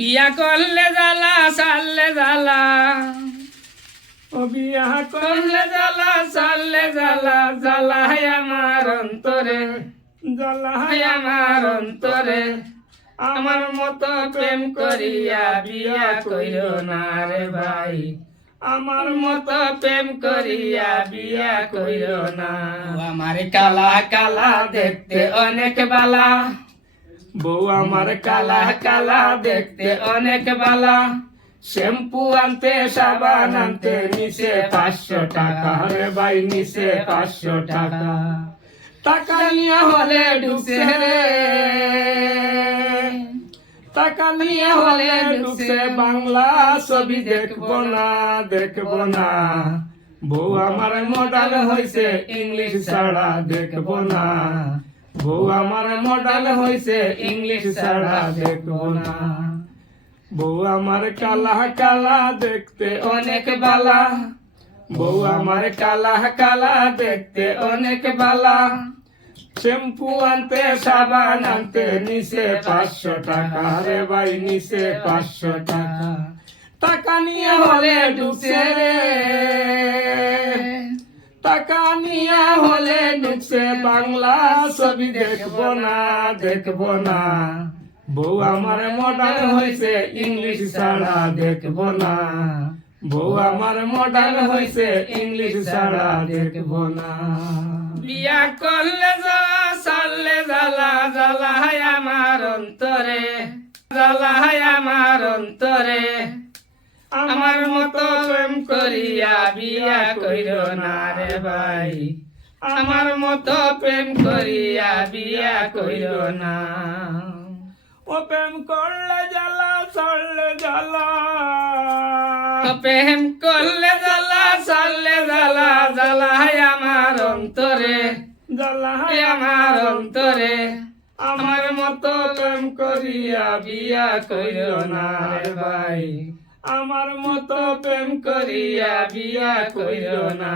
বিয়া করলে জ্বালা সারলে জ্বালা, ও বিয়া করলে জ্বালা সারলে জ্বালা, জ্বালায় আমার অন্তরে, জ্বালায় আমার অন্তরে। আমার মতো প্রেম করিয়া বিয়া কইরো না রে ভাই, আমার মতো প্রেম করিয়া বিয়া কইরো না। আমার কালা কালা দেখতে অনেক বালা, বউ আমার কালা কালা দেখতে অনেক বালা। শ্যাম্পু আনতে সাবান আনতে নিচে 500 টাকা আরে ভাই নিচে 500 টাকা। টাকা নিয়ে হলে ঢুকছে রে, টাকা নিয়ে হলে ঢুকছে বাংলা ছবি দেখবো না, দেখবো না। বউ আমার মডার্ন হইছে ইংলিশ ছাড়া দেখবো না, বউ আমার মডার্ন হইছে ইংলিশ ছাড়া দেখবো না। বউ আমার কালা কালা দেখতে অনেক বালা, বউ আমার কালা কালা দেখতে অনেক বালা। শ্যাম্পু আনতে সাবান আনতে নিচে 500 টাকা রে ভাই নিচে 500 টাকা। টাকা নিয়ে হলে ঢুকছে রে, টাকা নিয়ে হলে ঢুকছে বাংলা ছবি দেখবো না, দেখবো না। বউ আমার মডার্ন হইছে ইংলিশ ছাড়া দেখবো না, বউ আমার মডার্ন হইছে ইংলিশ ছাড়া দেখবো না। বিয়া করলে জ্বালা সারলে জ্বালা, জ্বালায় আমার অন্তরে, জ্বালায় আমার অন্তরে। আমার মতো প্রেম করিয়া বিয়া কইরো না রে ভাই, আমার মতো প্রেম করিয়া বিয়া কইরো না। ও প্রেম করলে জ্বালা ছাড়লে জ্বালা, প্রেম করলে জ্বালা সারলে জ্বালা, জ্বালায় আমার অন্তরে, জ্বালায় আমার অন্তরে। আমার মতো প্রেম করিয়া বিয়া কইরো না রে ভাই, আমার মতো প্রেম করিয়া বিয়া কইরো না।